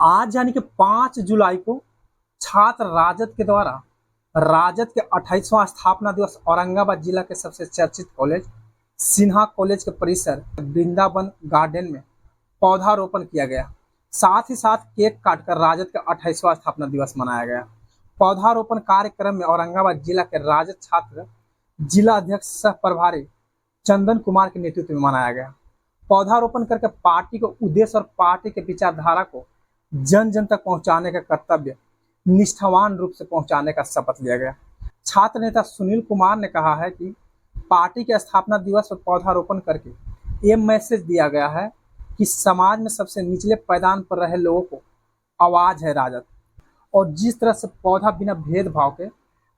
आज यानी कि 5 जुलाई को छात्र राजद के द्वारा राजद के 28वां स्थापना दिवस औरंगाबाद जिला के सबसे चर्चित कॉलेज सिन्हा कॉलेज के परिसर वृंदावन गार्डन में पौधारोपण किया गया। साथ ही साथ केक काटकर राजद का 28वां स्थापना दिवस मनाया गया। पौधारोपण कार्यक्रम में औरंगाबाद जिला के राजद छात्र जिला अध्यक्ष सह प्रभारी चंदन कुमार के नेतृत्व में मनाया गया। पौधारोपण करके पार्टी को उद्देश्य और पार्टी के विचारधारा को जन जन तक पहुंचाने का कर्तव्य निष्ठावान रूप से पहुंचाने का शपथ लिया गया। छात्र नेता सुनील कुमार ने कहा है कि पार्टी के स्थापना दिवस पर पौधारोपण करके ये मैसेज दिया गया है कि समाज में सबसे निचले पायदान पर रहे लोगों को आवाज है राजद, और जिस तरह से पौधा बिना भेदभाव के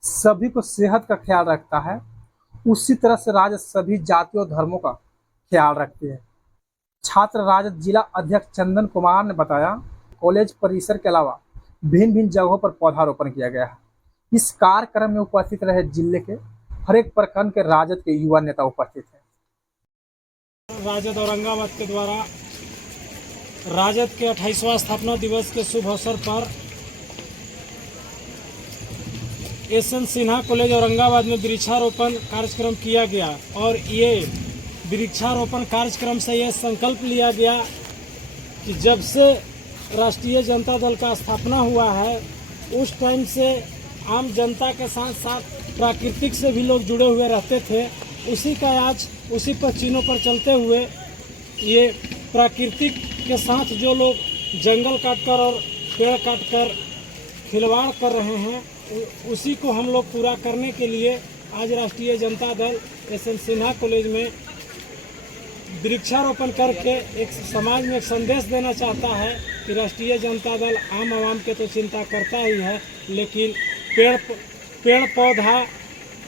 सभी को सेहत का ख्याल रखता है, उसी तरह से राजद सभी जातियों धर्मों का ख्याल रखती है। छात्र राजद जिला अध्यक्ष चंदन कुमार ने बताया, कॉलेज परिसर के अलावा भिन्न भिन्न जगहों पर पौधारोपण किया गया है। इस कार्यक्रम में उपस्थित रहे जिले के हर एक प्रखंड के राजद के युवा नेता उपस्थित हैं। राजद औरंगाबाद के द्वारा राजद के 28वां स्थापना दिवस के शुभ अवसर पर एसएन सिन्हा कॉलेज औरंगाबाद में वृक्षारोपण कार्यक्रम किया गया और ये वृक्षारोपण कार्यक्रम से यह संकल्प लिया गया कि जब से राष्ट्रीय जनता दल का स्थापना हुआ है उस टाइम से आम जनता के साथ साथ प्राकृतिक से भी लोग जुड़े हुए रहते थे। उसी का आज उसी पच्चीनों पर चलते हुए ये प्राकृतिक के साथ जो लोग जंगल काटकर और पेड़ काटकर खिलवाड़ कर रहे हैं उसी को हम लोग पूरा करने के लिए आज राष्ट्रीय जनता दल एसएन सिन्हा कॉलेज में वृक्षारोपण करके एक समाज में एक संदेश देना चाहता है कि राष्ट्रीय जनता दल आम आवाम के तो चिंता करता ही है, लेकिन पेड़ पौधा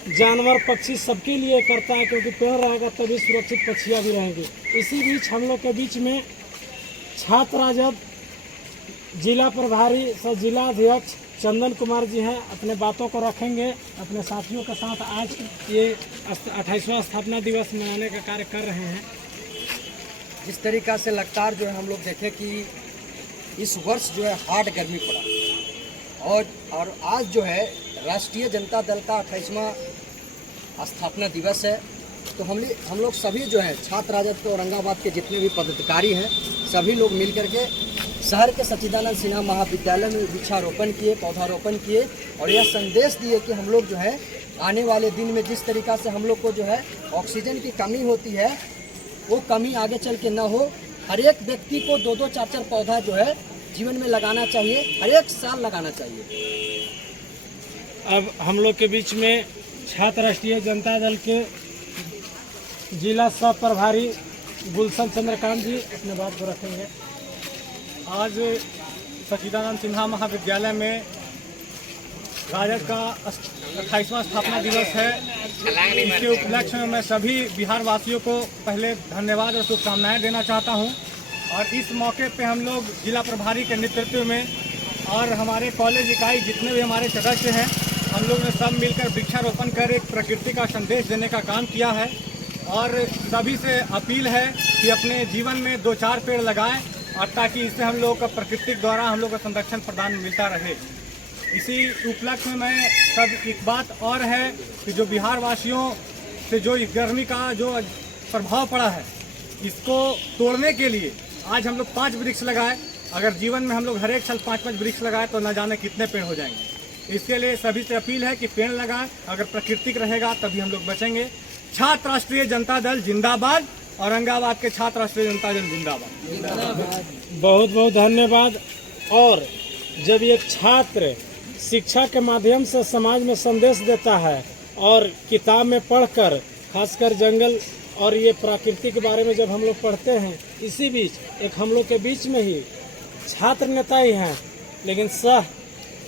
जानवर पक्षी सबके लिए करता है, क्योंकि पेड़ रहेगा तभी सुरक्षित पक्षियाँ भी रहेंगी। इसी बीच हम लोग के बीच में छात्र राजद जिला प्रभारी सह जिला अध्यक्ष चंदन कुमार जी हैं, अपने बातों को रखेंगे अपने साथियों के साथ। आज ये 28वां स्थापना दिवस मनाने का कार्य कर रहे हैं। जिस तरीक़ा से लगातार जो है हम लोग देखें कि इस वर्ष जो है हार्ड गर्मी पड़ा और आज जो है राष्ट्रीय जनता दल का 28वां स्थापना दिवस है, तो हम लोग सभी जो है छात्र राजद के औरंगाबाद के जितने भी पदाधिकारी हैं सभी लोग मिल करके शहर के सच्चिदानंद सिन्हा महाविद्यालय में वृक्षारोपण किए, पौधारोपण किए और यह संदेश दिए कि हम लोग जो है आने वाले दिन में जिस तरीक़ा से हम लोग को जो है ऑक्सीजन की कमी होती है वो कमी आगे चल के न हो। हर एक व्यक्ति को 2-2, 4-4 पौधा जो है जीवन में लगाना चाहिए, हर एक साल लगाना चाहिए। अब हम लोग के बीच में छात्र राष्ट्रीय जनता दल के जिला सह प्रभारी गुलशन चंद्रकांत जी अपने बात को रखेंगे। आज सच्चिदानंद सिन्हा महाविद्यालय में राजद का 28वां स्थापना दिवस है। इसके उपलक्ष्य में मैं सभी बिहार वासियों को पहले धन्यवाद और शुभकामनाएं देना चाहता हूं। और इस मौके पे हम लोग जिला प्रभारी के नेतृत्व में और हमारे कॉलेज इकाई जितने भी हमारे सदस्य हैं हम लोग ने सब मिलकर वृक्षारोपण कर एक प्रकृति का संदेश देने का काम किया है। और सभी से अपील है कि अपने जीवन में 2-4 पेड़ लगाएं और ताकि इससे हम लोग का प्रकृति द्वारा हम लोग का संरक्षण प्रदान मिलता रहे। इसी उपलक्ष्य में मैं सब एक बात और है कि जो बिहार वासियों से जो इस गर्मी का जो प्रभाव पड़ा है इसको तोड़ने के लिए आज हम लोग 5 वृक्ष लगाए। अगर जीवन में हम लोग हर एक साल 5-5 वृक्ष लगाए तो न जाने कितने पेड़ हो जाएंगे। इसके लिए सभी से अपील है कि पेड़ लगाएं, अगर प्राकृतिक रहेगा तभी हम लोग बचेंगे। छात्र राष्ट्रीय जनता दल जिंदाबाद, औरंगाबाद के छात्र राष्ट्रीय जनता दल जिंदाबाद। बहुत बहुत धन्यवाद। और जब एक छात्र शिक्षा के माध्यम से समाज में संदेश देता है और किताब में पढ़कर खासकर जंगल और ये प्रकृति के बारे में जब हम लोग पढ़ते हैं, इसी बीच एक हम लोग के बीच में ही छात्र नेता ही हैं लेकिन सह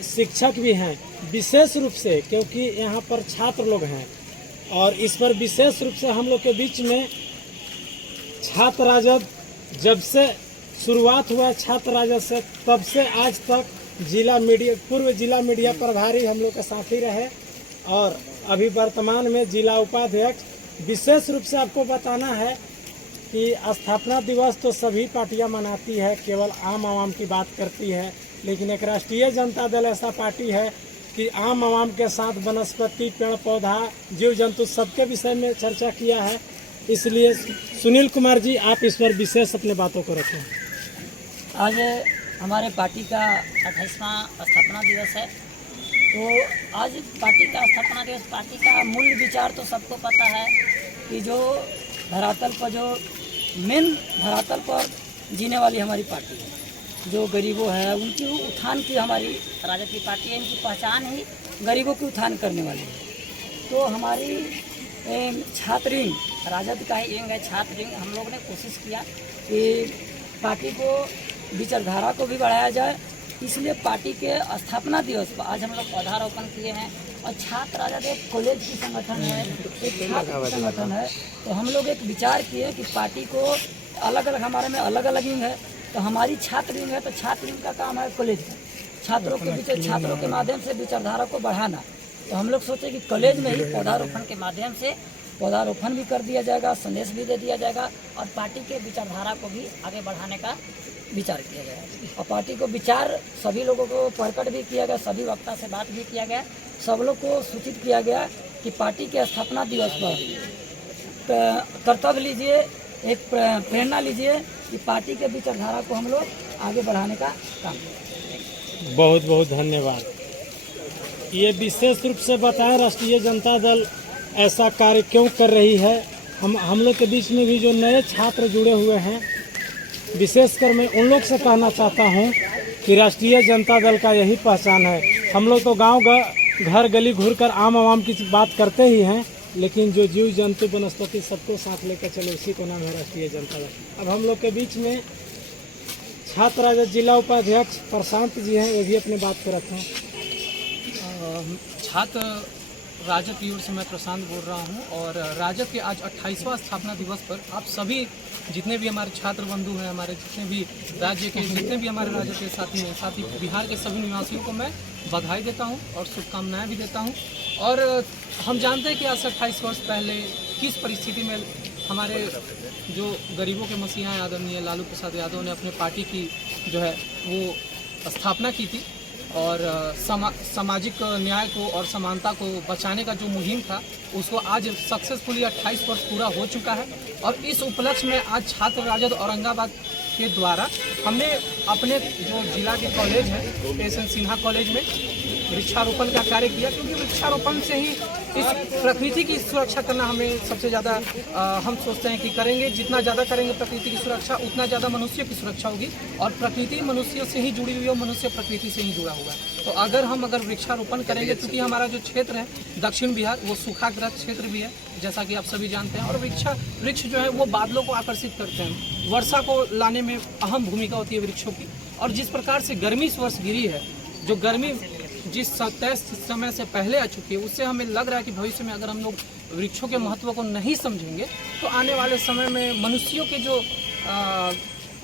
शिक्षक भी हैं विशेष रूप से, क्योंकि यहाँ पर छात्र लोग हैं और इस पर विशेष रूप से हम लोग के बीच में छात्र राजद जब से शुरुआत हुआ छात्र राजद से तब से आज तक पूर्व जिला मीडिया प्रभारी हम लोग के साथ ही रहे और अभी वर्तमान में जिला उपाध्यक्ष। विशेष रूप से आपको बताना है कि स्थापना दिवस तो सभी पार्टियां मनाती है, केवल आम आवाम की बात करती है, लेकिन एक राष्ट्रीय जनता दल ऐसा पार्टी है कि आम आवाम के साथ वनस्पति, पेड़ पौधा, जीव जंतु सबके विषय में चर्चा किया है। इसलिए सुनील कुमार जी, आप इस पर विशेष अपने बातों को रखें। आज हमारे पार्टी का 28वां स्थापना दिवस है। तो आज पार्टी का स्थापना दिवस, पार्टी का मूल विचार तो सबको पता है कि जो धरातल पर, जो मेन धरातल पर जीने वाली हमारी पार्टी है, जो गरीबों है उनकी उत्थान की हमारी राजद की पार्टी है। इनकी पहचान ही गरीबों की उत्थान करने वाली है। तो हमारी छात्र रिंग, राजद का ही एंग है छात्र रिंग। हम लोग ने कोशिश किया कि पार्टी को विचारधारा को भी बढ़ाया जाए, इसलिए पार्टी के स्थापना दिवस पर आज हम लोग पौधारोपण किए हैं। और छात्र राजद एक कॉलेज की संगठन है, एक छात्र की संगठन है। तो हम लोग एक विचार किए कि पार्टी को अलग अलग, हमारे में अलग अलग विंग है, तो हमारी छात्र विंग है, तो छात्र विंग का काम है कॉलेज का, छात्रों के बीच, छात्रों के माध्यम से विचारधारा को बढ़ाना। तो हम लोग सोचे कि कॉलेज में ही पौधारोपण के माध्यम से पौधारोपण भी कर दिया जाएगा, संदेश भी दे दिया जाएगा और पार्टी के विचारधारा को भी आगे बढ़ाने का विचार किया गया। और पार्टी को विचार सभी लोगों को प्रकट भी किया गया, सभी वक्ता से बात भी किया गया, सब लोग को सूचित किया गया कि पार्टी के स्थापना दिवस पर कर्तव्य लीजिए, एक प्रेरणा लीजिए कि पार्टी के विचारधारा को हम लोग आगे बढ़ाने का काम करें। बहुत बहुत धन्यवाद। ये विशेष रूप से बताएं राष्ट्रीय जनता दल ऐसा कार्य क्यों कर रही है। हम लोग के बीच में भी जो नए छात्र जुड़े हुए हैं, विशेषकर मैं उन लोग से कहना चाहता हूं कि राष्ट्रीय जनता दल का यही पहचान है। हम लोग तो गांव घर गली घूर कर आम आवाम की बात करते ही हैं, लेकिन जो जीव जंतु वनस्पति सबको साथ लेकर चले, उसी को नाम है राष्ट्रीय जनता दल। अब हम लोग के बीच में छात्र राजद जिला उपाध्यक्ष प्रशांत जी हैं, वे भी अपनी बात को रखें। छात्र राजद की ओर से मैं प्रशांत बोल रहा हूं और राजद के आज 28वां स्थापना दिवस पर आप सभी जितने भी हमारे छात्र बंधु हैं, हमारे जितने भी राज्य के जितने भी हमारे राजद के साथी हैं, साथ ही बिहार के सभी निवासियों को मैं बधाई देता हूं और शुभकामनाएं भी देता हूं। और हम जानते हैं कि आज से 28 वर्ष पहले किस परिस्थिति में हमारे जो गरीबों के मसीहा आदरणीय लालू प्रसाद यादव ने अपने पार्टी की जो है वो स्थापना की थी और सामाजिक न्याय को और समानता को बचाने का जो मुहिम था उसको आज सक्सेसफुली 28 वर्ष पूरा हो चुका है। और इस उपलक्ष्य में आज छात्र राजद औरंगाबाद के द्वारा हमने अपने जो जिला के कॉलेज है एस.एन. सिन्हा कॉलेज में वृक्षारोपण का कार्य किया, क्योंकि वृक्षारोपण से ही इस प्रकृति की सुरक्षा करना हमें सबसे ज़्यादा हम सोचते हैं कि करेंगे, जितना ज़्यादा करेंगे प्रकृति की सुरक्षा उतना ज़्यादा मनुष्य की सुरक्षा होगी। और प्रकृति मनुष्य से ही जुड़ी हुई है, मनुष्य प्रकृति से ही जुड़ा हुआ है। तो अगर वृक्षारोपण करेंगे, क्योंकि हमारा जो क्षेत्र है दक्षिण बिहार वो सूखाग्रस्त क्षेत्र भी है, जैसा कि आप सभी जानते हैं। और वृक्ष जो है वो बादलों को आकर्षित करते हैं, वर्षा को लाने में अहम भूमिका होती है वृक्षों की। और जिस प्रकार से गर्मी इस वर्ष गिरी है, जो गर्मी जिस तय समय से पहले आ चुकी है, उससे हमें लग रहा है कि भविष्य में अगर हम लोग वृक्षों के महत्व को नहीं समझेंगे तो आने वाले समय में मनुष्यों के जो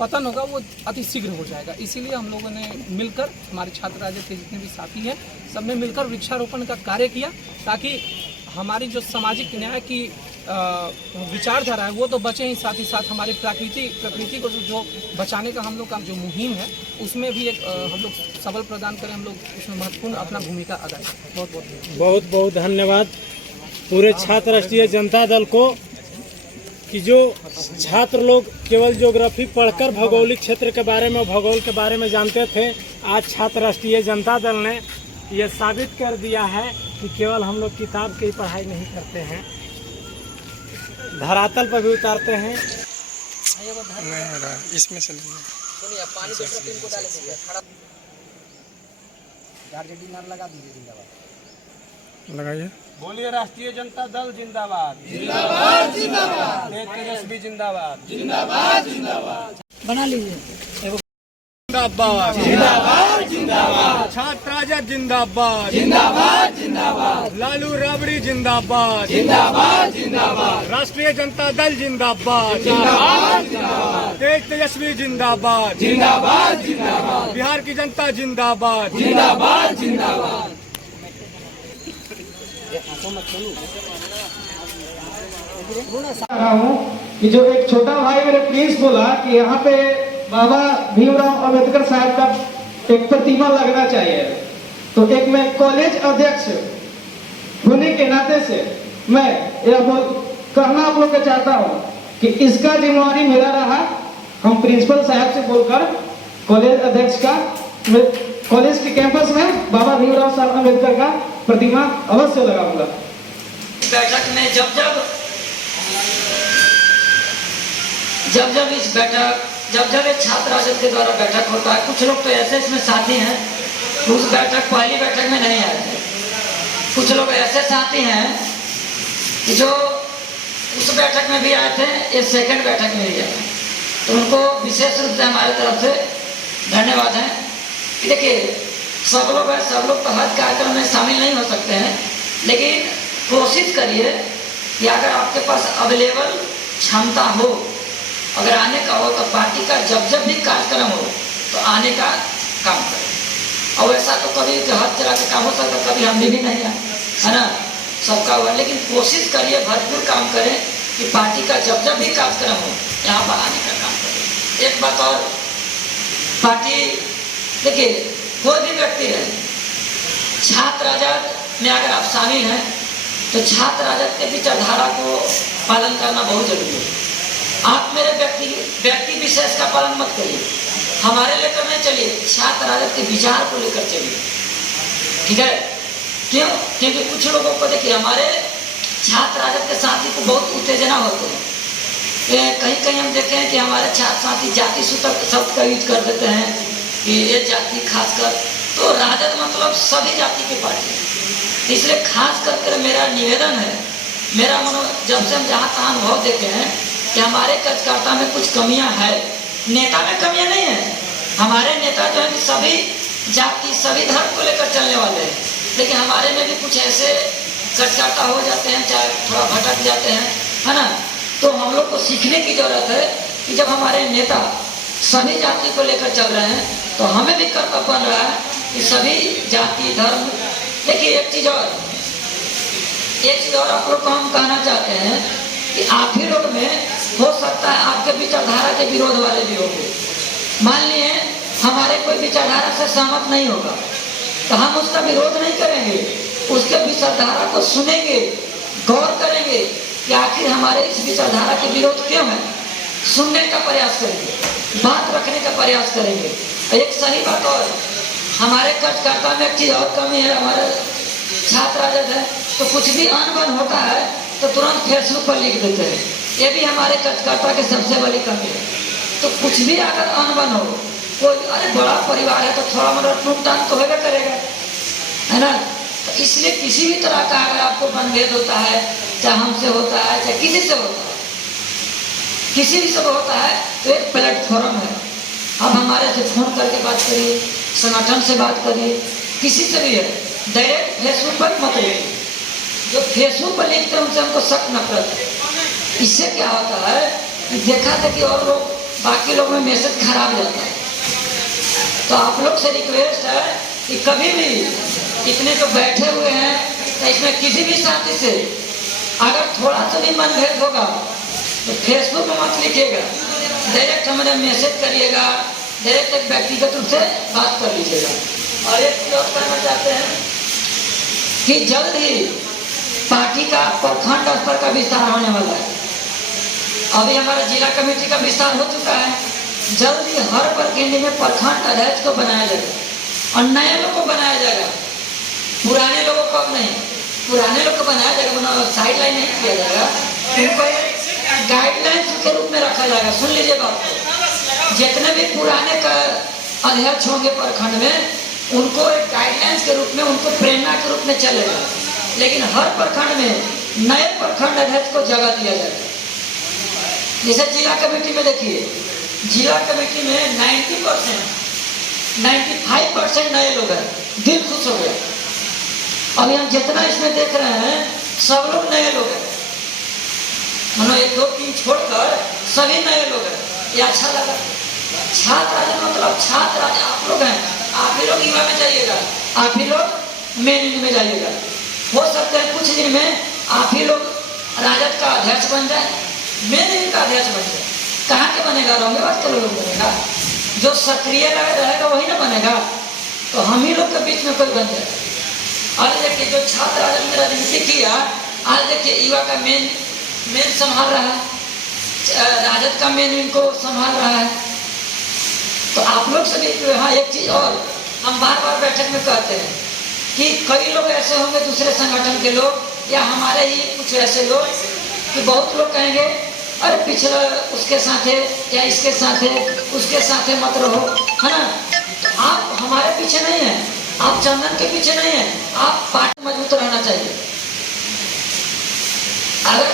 पतन होगा वो अति शीघ्र हो जाएगा। इसीलिए हम लोगों ने मिलकर, हमारे छात्र राजद के जितने भी साथी हैं, सब ने मिलकर वृक्षारोपण का कार्य किया, ताकि हमारी जो सामाजिक न्याय की विचारधारा है वो तो बचे ही, साथ ही साथ हमारी प्रकृति को जो बचाने का हम लोग का जो मुहिम है उसमें भी एक हम लोग सबल प्रदान करें, हम लोग उसमें महत्वपूर्ण अपना भूमिका अदा करें। बहुत बहुत धन्यवाद पूरे छात्र राष्ट्रीय जनता दल को कि जो छात्र लोग केवल ज्योग्राफी पढ़कर भौगोलिक क्षेत्र के बारे में, भूगोल के बारे में जानते थे, आज छात्र राष्ट्रीय जनता दल ने ये साबित कर दिया है कि केवल हम लोग किताब की पढ़ाई नहीं करते हैं, धरातल पर भी उतारते हैं। इसमें से लगाइए। बोलिए राष्ट्रीय जनता दल जिंदाबाद, जिंदाबाद जिंदाबाद, तेजस्वी जिंदाबाद, जिंदाबाद जिंदाबाद। बना लीजिए। जिंदाबाद जिंदाबाद जिंदाबाद, छात्र राजद जिंदाबाद जिंदाबाद जिंदाबाद, लालू राबड़ी जिंदाबाद जिंदाबाद जिंदाबाद, राष्ट्रीय जनता दल जिंदाबाद जिंदाबाद जिंदाबाद, तेजस्वी जिंदाबाद जिंदाबाद जिंदाबाद, बिहार की जनता जिंदाबाद जिंदाबाद जिंदाबाद। रहा हूँ कि जो एक छोटा भाई मेरे प्रिंस बोला कि यहाँ पे बाबा भीमराव अंबेडकर साहब का एक प्रतिमा लगना चाहिए, तो एक मैं कॉलेज अध्यक्ष होने के नाते से मैं यह कहना आप लोग को चाहता हूँ कि इसका जिम्मेवारी मेरा रहा। हम प्रिंसिपल साहब से बोलकर कॉलेज अध्यक्ष का कॉलेज के कैंपस में बाबा भीमराव साहब अम्बेडकर का प्रतिमा अवश्य लगाऊंगा। बैठक में जब एक छात्र राजद के द्वारा बैठक होता है, कुछ लोग तो ऐसे इसमें साथी हैं उस पहली बैठक में नहीं आए थे, कुछ लोग ऐसे साथी हैं कि जो उस बैठक में भी आए थे, ये सेकंड बैठक में भी आए, तो उनको विशेष रूप से हमारे तरफ से धन्यवाद है। देखिए सब लोग तो हर कार्यक्रम में शामिल नहीं हो सकते हैं, लेकिन कोशिश करिए कि अगर आपके पास अवेलेबल क्षमता हो, अगर आने का हो तो पार्टी का जब भी कार्यक्रम हो तो आने का काम करें। और वैसा तो कभी हर तरह का काम हो सकता, कभी हम भी नहीं आए, है ना, सबका हुआ, लेकिन कोशिश करिए भरपूर काम करें कि पार्टी का जब भी कार्यक्रम हो यहाँ पर आने का काम करें। एक बात और, पार्टी देखिए कोई भी व्यक्ति है, छात्र राजद में अगर आप शामिल हैं तो छात्र राजद के विचारधारा को पालन करना बहुत जरूरी है। आप मेरे व्यक्ति विशेष का पालन मत करिए, हमारे लेकर नहीं चलिए, छात्र राजद के विचार को लेकर चलिए, ठीक है। क्यों? क्योंकि कुछ लोगों को देखिए हमारे छात्र राजद के साथी को बहुत उत्तेजना होते हैं, कहीं हम देखे हैं कि हमारे छात्र साथी जाति सूचक शब्द का यूज कर देते हैं कि ये जाति खासकर, तो राजद मतलब सभी जाति की पार्टी है, इसलिए खास करके मेरा निवेदन है, मेरा जब से हम जहाँ तहाँ अनुभव देखे हैं कि हमारे कार्यकर्ता में कुछ कमियां है, नेता में कमियां नहीं है, हमारे नेता जो है कि सभी जाति सभी धर्म को लेकर चलने वाले हैं, लेकिन हमारे में भी कुछ ऐसे कार्यकर्ता हो जाते हैं, चाहे थोड़ा भटक जाते हैं, है ना। तो हम लोग को सीखने की जरूरत है कि जब हमारे नेता सभी जाति को लेकर चल रहे हैं तो हमें भी कर्तव्य बन रहा है कि सभी जाति धर्म। देखिए एक चीज और आप लोग को हम कहना चाहते हैं कि आप ही लोग में हो सकता है आपके विचारधारा के विरोध वाले भी होंगे। मान लिए हमारे कोई विचारधारा से सहमत नहीं होगा तो हम उसका विरोध नहीं करेंगे, उसके विचारधारा को सुनेंगे, गौर करेंगे कि आखिर हमारे इस विचारधारा के विरोध क्यों है, सुनने का प्रयास करेंगे, बात रखने का प्रयास करेंगे। एक सही बात और, हमारे कार्यकर्ता में एक चीज और कमी है, हमारे छात्र राजद है तो कुछ भी अनबन होता है तो तुरंत फेसबुक पर लिख देते हैं, ये भी हमारे कार्यकर्ता के सबसे बड़ी कमी है। तो कुछ भी अगर अनबन हो, कोई अरे बड़ा परिवार है तो थोड़ा मोटा टूट-टाट तो होगा करेगा, है ना। तो इसलिए किसी भी तरह का अगर आपको मनभेद होता है, चाहे हमसे होता है चाहे किसी से होता है, किसी भी से होता है, तो एक प्लेटफॉर्म है, अब हमारे से फोन करके बात करिए, संगठन से बात करिए, किसी से भी है, डायरेक्ट फेसबुक पर मत लिखिए, जो फेसबुक पर लिखते हैं उनसे हमको सख्त नफरत है। इससे क्या होता है कि देखा था कि और लोग बाकी लोग में मैसेज खराब जाता है। तो आप लोग से रिक्वेस्ट है कि कभी भी इतने तो बैठे हुए हैं तो इसमें किसी भी साथी से अगर थोड़ा सा भी मनभेद होगा तो फेसबुक में मत लिखिएगा, डायरेक्ट हमें मैसेज करिएगा, डायरेक्ट एक व्यक्तिगत रूप से बात कर लीजिएगा। और एक चीज और कहना चाहते हैं कि जल्द ही पार्टी का प्रखंड स्तर का विस्तार होने वाला है। अभी हमारा जिला कमेटी का विस्तार हो चुका है, जल्द ही हर प्रखंड में प्रखंड अध्यक्ष को बनाया जाएगा और नए लोग को बनाया जाएगा, पुराने लोगों को नहीं, पुराने लोग को बनाया जाएगा, साइड लाइन नहीं किया जाएगा, उनको गाइडलाइंस के रूप में रखा जाएगा। सुन लीजिए बात, जितने भी पुराने का अध्यक्ष होंगे प्रखंड में उनको एक गाइडलाइंस के रूप में, उनको प्रेरणा के रूप में चलेगा, लेकिन हर प्रखंड में नए प्रखंड अध्यक्ष को जगह दिया जाएगा। जैसे जिला कमेटी में देखिए, जिला कमेटी में 95% नए लोग हैं, दिल खुश हो गया। अभी हम जितना इसमें देख रहे हैं सब लोग नए लोग हैं, मानो 1 2 3 छोड़कर सभी नए लोग हैं, ये अच्छा लगा। छात्र राजद मतलब छात्र राजद आप लोग हैं, आप ही लोग युवा में जाइएगा, आप ही लोग मेन में जाइएगा। हो सकता है कुछ दिन में आप ही लोग राजद का अध्यक्ष बन जाए, मेन विंग का अध्यक्ष बन जाए। कहाँ के बनेगा? औरंगाबाद के लोग बनेगा। जो सक्रिय रहेगा वही ना बनेगा। तो हम ही लोग के बीच में कोई बन जाए। आज देखिए जो छात्र राजद में राजनीति किया, आज देखिए युवा का मेन संभाल रहा है, राजद का मेन इनको संभाल रहा है। तो आप लोग सभी हाँ एक चीज और हम बार बार बैठक में कहते हैं कि कई लोग ऐसे होंगे दूसरे संगठन के लोग या हमारे ही कुछ ऐसे लोग कि बहुत लोग कहेंगे अरे पिछड़ा उसके साथ है या इसके साथ है उसके साथ है मत रहो, है ना। तो आप हमारे पीछे नहीं है, आप चंदन के पीछे नहीं है, आप पार्टी मजबूत रहना चाहिए। अगर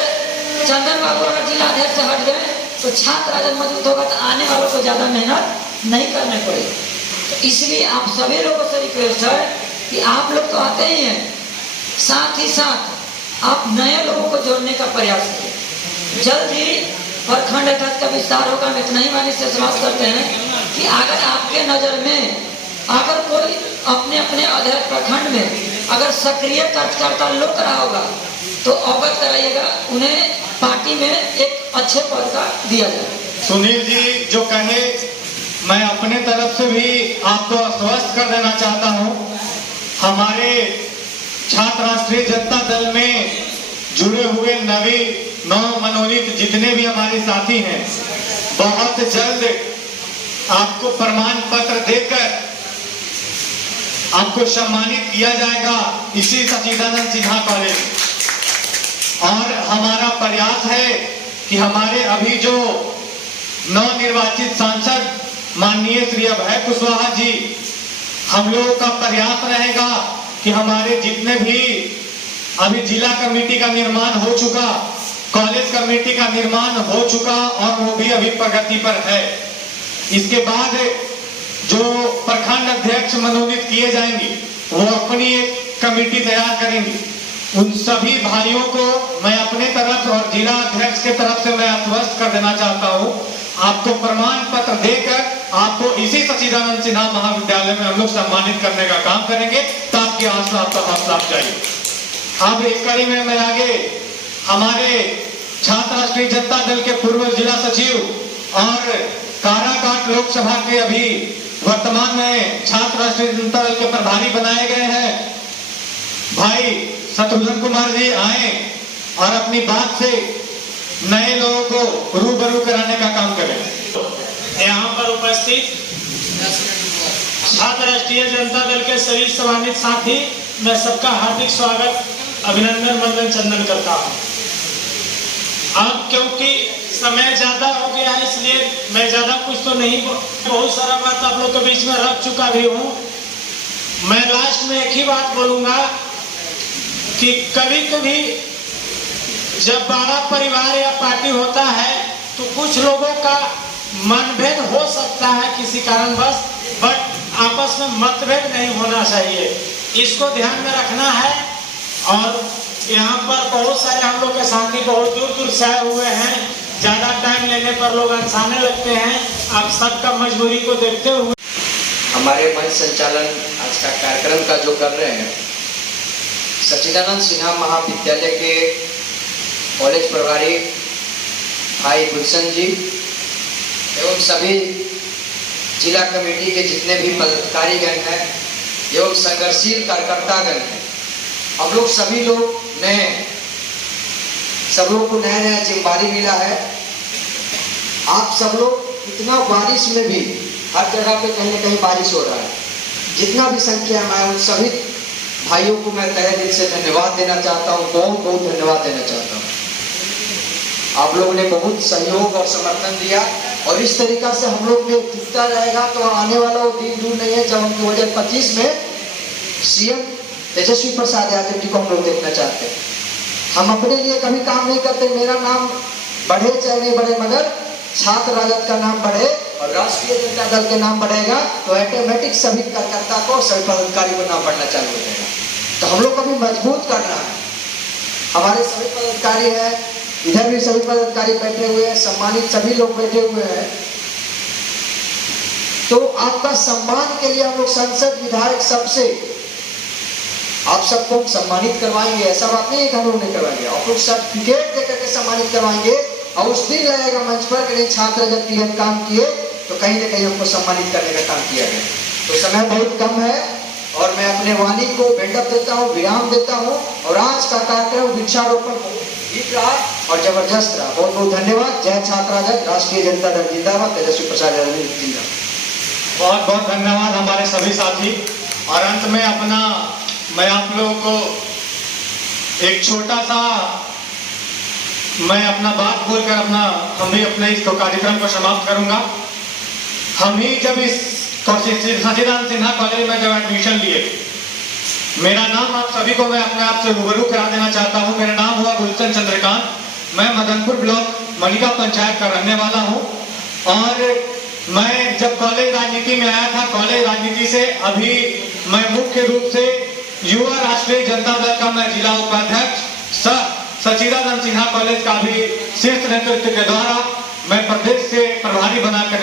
चंदन बाबू अगर जिला अध्यक्ष से हट गए तो छात्र राजद मजबूत होगा, तो आने वालों को ज्यादा मेहनत नहीं करने पड़ेगी। तो इसलिए आप सभी लोगों से रिक्वेस्ट है कि आप लोग तो आते ही हैं, साथ ही साथ आप नए लोगों को जोड़ने का प्रयास करें। जल्द ही प्रखंड अध्यक्ष का विस्तार होगा। हम इतना ही मानी से विश्वास करते हैं कि अगर आपके नजर में अगर कोई अपने अपने अध्यक्ष प्रखंड में अगर सक्रिय कार्यकर्ता लोग रहा होगा तो अवगत कराइएगा, उन्हें पार्टी में एक अच्छे पद का दिया जाए। सुनील जी जो कहे, मैं अपने तरफ से भी आपको आश्वस्त कर देना चाहता हूं, हमारे छात्र राष्ट्रीय जनता दल में जुड़े हुए नव मनोनीत जितने भी हमारे साथी हैं, बहुत जल्द आपको प्रमाण पत्र देकर आपको सम्मानित किया जाएगा इसी सचिदानंद सिन्हा कॉलेज। और हमारा प्रयास है कि हमारे अभी जो नवनिर्वाचित सांसद माननीय श्री अभय कुशवाहा जी, हम लोगों का प्रयास रहेगा कि हमारे जितने भी अभी जिला कमेटी का निर्माण हो चुका, कॉलेज कमेटी का निर्माण हो चुका और वो भी अभी प्रगति पर है, इसके बाद जो प्रखंड अध्यक्ष मनोनीत किए जाएंगे वो अपनी एक कमेटी तैयार करेंगे। उन सभी भाइयों को मैं अपने तरफ और जिला अध्यक्ष के तरफ से मैं आश्वस्त कर देना चाहता हूं, आपको प्रमाण पत्र देकर आपको इसी सचिदानंद सिन्हा महाविद्यालय में हम लोग सम्मानित करने का काम करेंगे, ताकि आपका हौसला अफजाई। अब इस कड़ी में मैं आगे हमारे छात्र राष्ट्रीय जनता दल के पूर्व जिला सचिव और काराकाट लोकसभा के अभी वर्तमान में छात्र राष्ट्रीय जनता दल के प्रभारी बनाए गए हैं भाई शत्रुघ्न कुमार जी आए और अपनी बात से नए लोगों को रूबरू कराने का काम करें। यहाँ पर उपस्थित छात्र राष्ट्रीय जनता दल के सभी सम्मानित साथी, मैं सबका हार्दिक स्वागत अभिनंदन वंदन चंदन करता हूँ। अब क्योंकि समय ज्यादा हो गया है इसलिए मैं ज्यादा कुछ तो नहीं, बहुत सारा बात आप लोग के बीच में रख चुका भी हूँ। मैं लास्ट में एक ही बात बोलूंगा कि कभी कभी जब बड़ा परिवार या पार्टी होता है तो कुछ लोगों का मनभेद हो सकता है किसी कारणवश, बट आपस में मतभेद नहीं होना चाहिए, इसको ध्यान में रखना है। और यहाँ पर बहुत सारे हम लोग के साथी बहुत दूर दूर से आए हुए हैं, ज्यादा टाइम लेने पर लोग अनसाने लगते हैं, आप सबका मजबूरी को देखते हुए हमारे मंच संचालन आज का कार्यक्रम का जो कर रहे हैं सचिदानंद सिन्हा महाविद्यालय के कॉलेज प्रभारी भाई गुलशन जी एवं सभी जिला कमेटी के जितने भी पदाधिकारीगण हैं एवं संघर्षशील कार्यकर्तागण हैं, हम लोग सभी लोग नए, सब लोग को नया नया जिम्मेदारी मिला है। आप सब लोग इतना बारिश में भी हर जगह पे कहीं ना कहीं बारिश हो रहा है, जितना भी संख्या में उन सभी भाइयों को मैं तहे दिल से धन्यवाद देना चाहता हूँ, बहुत बहुत धन्यवाद देना चाहता हूँ। आप लोगों ने बहुत सहयोग और समर्थन दिया और इस तरीका से हम लोग में जुटता रहेगा तो आने वाला वो दिन दूर नहीं है जब हम 2025 में सीएम तेजस्वी प्रसाद यादव जी को हम लोग देखना चाहते हैं। हम अपने लिए कभी काम नहीं करते, मेरा नाम बढ़े चाहे नहीं बढ़े, मगर छात्र राजद का नाम बढ़े और राष्ट्रीय जनता दल के नाम बढ़ेगा तो ऑटोमेटिक सभी कार्यकर्ता को सभी पदाधिकारी को नाम बढ़ना चालू हो जाएगा। तो हम लोग को भी मजबूत करना है। हमारे सभी पदाधिकारी हैं, इधर भी सभी पदाधिकारी बैठे हुए हैं, सम्मानित सभी लोग बैठे हुए हैं। तो आपका सम्मान के लिए हम लोग संसद विधायक सबसे आप सबको सम्मानित करवाएंगे, ऐसा बात नहीं है कि हम लोग नहीं करवाएंगे, आप लोग सर्टिफिकेट दे करके सम्मानित करवाएंगे। और उस दिन लगेगा मंच पर कि नहीं छात्र जब के लिए हम काम किए तो कहीं ना कहीं हमको सम्मानित करने का काम किया गया। तो समय बहुत कम है और मैं अपने वाणी को बेंडअप देता हूँ, विराम देता हूँ। और आज का कार्यक्रम वृक्षारोपण ठीक रहा और जबरदस्त रहा। बहुत बहुत धन्यवाद। जय छात्र राजद, राष्ट्रीय जनता दल जिंदाबाद, तेजस्वी प्रसाद यादव जिंदाबाद। बहुत बहुत धन्यवाद हमारे सभी साथी। और अंत में मैं आप लोगों को एक छोटा सा मैं अपना बात बोलकर हम भी अपने इस कार्यक्रम को समाप्त करूंगा। हम ही जब इस सच्चिदानंद सिन्हा कॉलेज में जब एडमिशन लिए, मेरा नाम आप सभी को मैं अपने आप से रूबरू करा देना चाहता हूं। मेरा नाम हुआ गुलशन चंद्रकांत। मैं मदनपुर ब्लॉक मलिका पंचायत का रहने वाला हूं। और मैं जब कॉलेज राजनीति में आया था, कॉलेज राजनीति से अभी मैं मुख्य रूप से युवा राष्ट्रीय जनता दल का मैं जिला उपाध्यक्ष सच्चिदानंद सिन्हा कॉलेज का भी शीर्ष नेतृत्व के द्वारा मैं प्रदेश से प्रभारी बनकर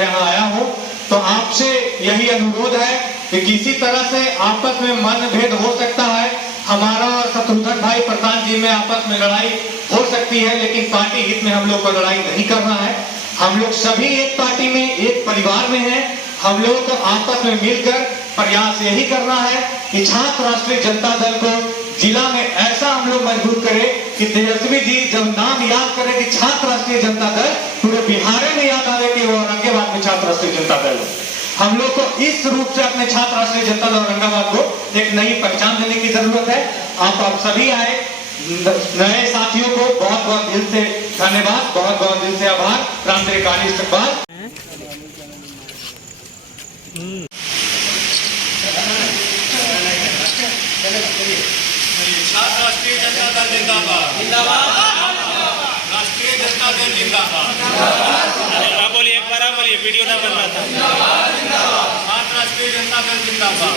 यहाँ आया हूँ। तो आपसे यही अनुरोध है कि किसी तरह से आपस में मतभेद हो सकता है, हमारा और शत्रुघ्न भाई प्रधान जी में आपस में लड़ाई हो सकती है, लेकिन पार्टी हित में हम लोग को लड़ाई नहीं करना है। हम लोग सभी एक पार्टी में, एक परिवार में हैं। हम लोगों को आपस में मिलकर प्रयास यही करना है कि छात्र राष्ट्रीय जनता दल को जिला में ऐसा हम लोग मजबूत करें कि तेजस्वी जी जब नाम याद करें कि छात्र राष्ट्रीय जनता दल, पूरे बिहार में याद आवे कि वो औरंगाबाद में छात्र राष्ट्रीय जनता दल। हम लोग को इस रूप से अपने छात्र राष्ट्रीय जनता दल औरंगाबाद को एक नई पहचान देने की जरूरत है। आप सभी आए, नए साथियों को बहुत बहुत दिल से धन्यवाद, बहुत बहुत दिल से आभार, क्रांतिकारी इस्तकबाल। छात्र राष्ट्रीय जनता दल जिंदाबाद, राष्ट्रीय जनता दल जिंदाबाद। बोलिए एक बार, बोलिए, वीडियो ना बन रहा था। छात्र राष्ट्रीय जनता दल जिंदाबाद।